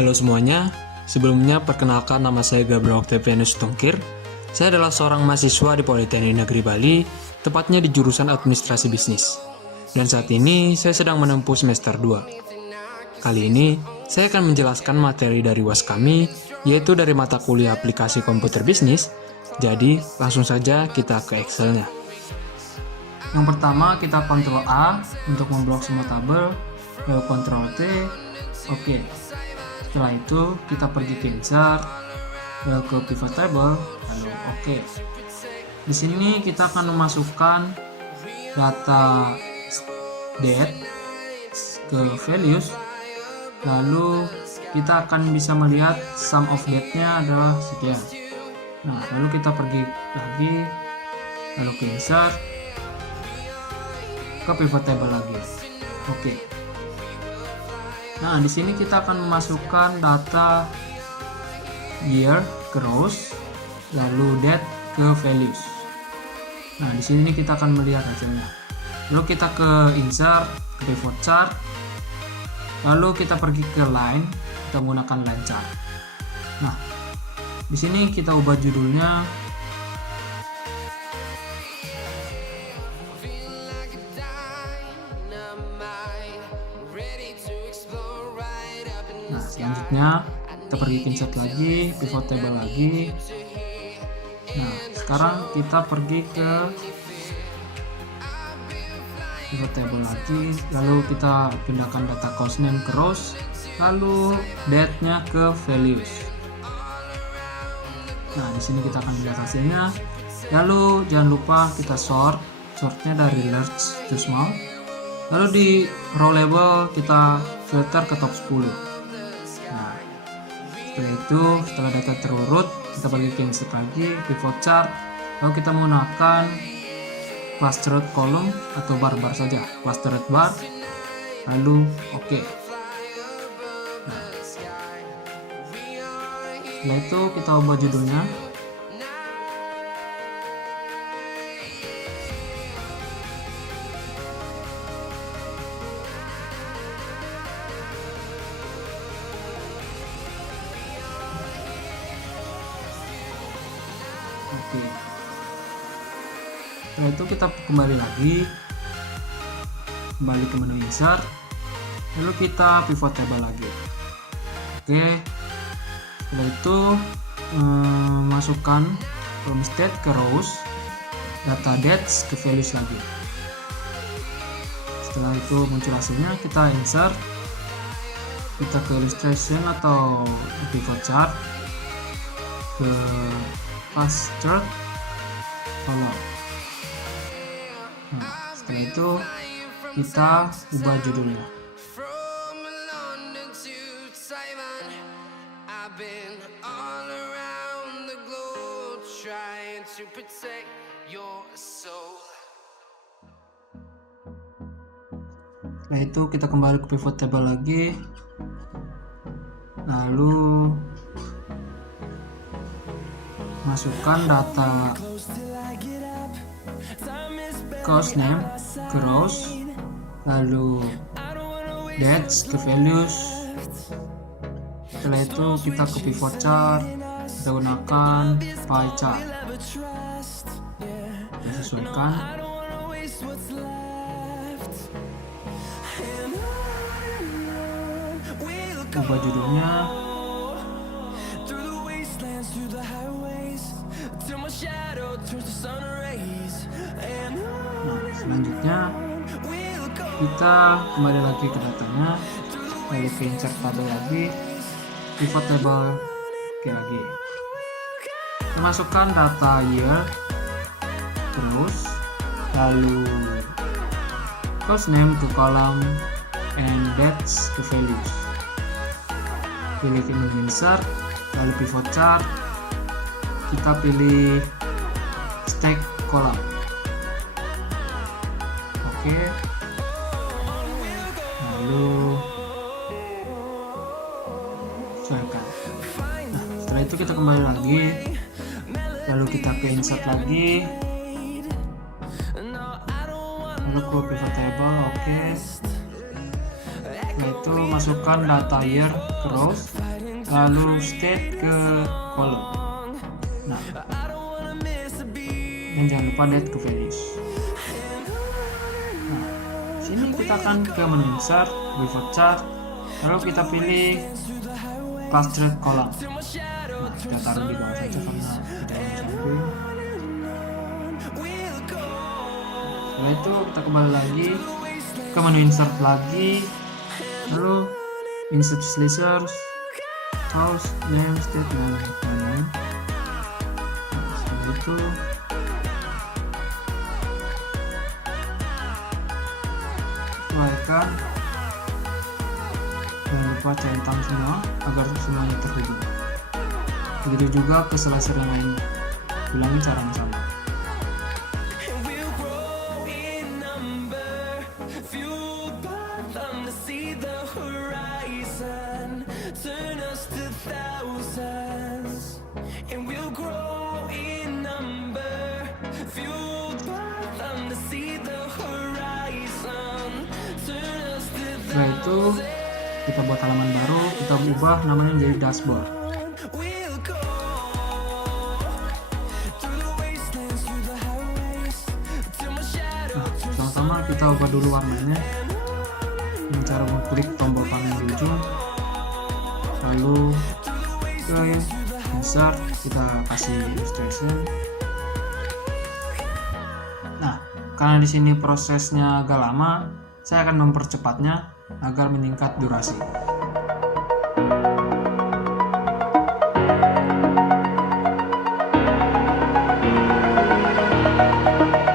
Halo semuanya, sebelumnya perkenalkan nama saya Gabriel Octavianus Tongkir. Saya adalah seorang mahasiswa di Politeknik Negeri Bali, tepatnya di jurusan Administrasi Bisnis. Dan saat ini saya sedang menempuh semester 2. Kali ini saya akan menjelaskan materi dari UAS kami, yaitu dari mata kuliah aplikasi komputer bisnis. Jadi langsung saja kita ke Excel-nya. Yang pertama kita Ctrl A untuk memblok semua tabel, lalu Ctrl T, oke. Setelah itu kita pergi ke insert, lalu ke pivot table, lalu oke. Di sini kita akan memasukkan data date ke values, lalu kita akan bisa melihat sum of date-nya adalah sekian. Nah, lalu kita pergi lagi, lalu ke insert, ke pivot table lagi. Oke. Nah, di sini kita akan memasukkan data year ke rows, lalu date ke values. Nah, di sini kita akan melihat hasilnya. Lalu kita ke insert, ke pivot chart, lalu kita pergi ke line, kita menggunakan line chart. Nah, di sini kita ubah judulnya Nah, selanjutnya kita pergi ke insert lagi, pivot table lagi. Nah, sekarang kita pergi ke pivot table lagi, lalu kita pindahkan data cost name ke rows, lalu date-nya ke values. Nah, di sini kita akan lihat hasilnya. Lalu jangan lupa kita sortnya dari large to small. Lalu di row label kita filter ke top 10. Nah, setelah itu, setelah data terurut, kita pergi ke insert lagi, pivot chart, lalu kita menggunakan clustered column atau bar-bar saja, clustered bar, lalu oke. Nah, setelah itu kita ubah judulnya. Oke. Setelah itu kita kembali ke menu insert, lalu kita pivot table lagi. Oke. Setelah itu masukkan from state ke rows, data dates ke values lagi. Setelah itu muncul hasilnya, kita insert, kita ke illustration atau pivot chart, ke fast chart, follow. Nah, setelah itu kita ubah judulnya. Setelah itu kita kembali ke pivot table lagi, lalu masukkan data cost name ke rows, lalu dates ke values. Setelah itu kita ke pivot chart, kita gunakan pie chart, kita sesuaikan. Ubah judulnya. Nah, selanjutnya kita kembali lagi ke datanya, lalu ke insert table lagi, pivot table lagi. Kita masukkan data year terus, lalu cost name ke column and dates ke values. Pilih ke menu insert, lalu pivot chart, kita pilih stack column. Oke. Lalu sesuaikan. Nah, setelah itu kita kembali lagi, lalu kita ke insert lagi, lalu ke pivot table. Oke. Setelah itu masukkan data year ke rows, lalu state ke column. Nah, dan jangan lupa date ke values. Nah, sini kita akan ke menu insert, pivot chart, lalu kita pilih class trade column. Nah, kita taruh di bawah saja karena tidak mencantum. Setelah itu kita kembali lagi ke menu insert lagi, lalu insert slashers, house name, state name. Setelah itu sesuaikan, jangan lupa centang semua agar semuanya terhubung. Begitu juga ke slicer yang lainnya, ulangi cara yang sama. Setelah itu kita buat halaman baru, kita ubah namanya menjadi dashboard. Nah, pertama kita ubah dulu warnanya dengan cara mengklik tombol panel di ujung, lalu ke insert kita kasih illustration. Nah, karena di sini prosesnya agak lama, saya akan mempercepatnya agar meningkat durasi.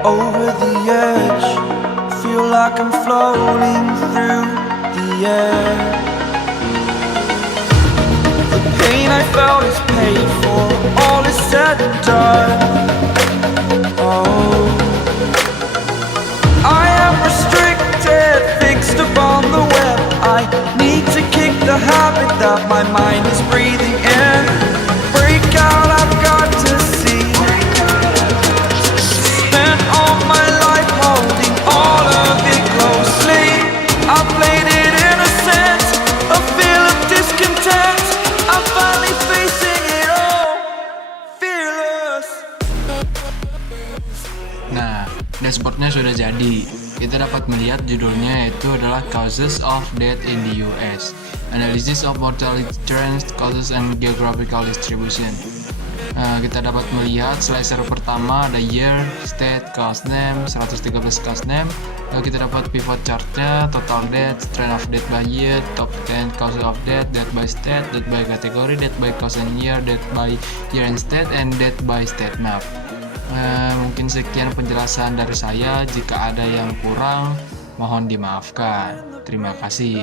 Over the edge, feel like I'm floating through the air. The pain I felt is paid for, all is said and done. Oh, I am restricted, fixed upon the web. I need to kick the habit that my mind is breathing in. Break out, I've got to see. Spent all my life holding all of it closely. I played it innocent, a feel of discontent. I'm finally facing it all, fearless. Nah, dashboardnya sudah jadi. Kita dapat melihat judulnya, yaitu adalah Causes of Death in the US, Analysis of Mortality Trends, Causes and Geographical Distribution. Kita dapat melihat slicer pertama ada year, state, cause name, 113 cause name. Lalu kita dapat pivot chartnya, total death, trend of death by year, top 10 cause of death, death by state, death by category, death by cause and year, death by year and state, and death by state map. Mungkin sekian penjelasan dari saya. Jika ada yang kurang, mohon dimaafkan. Terima kasih.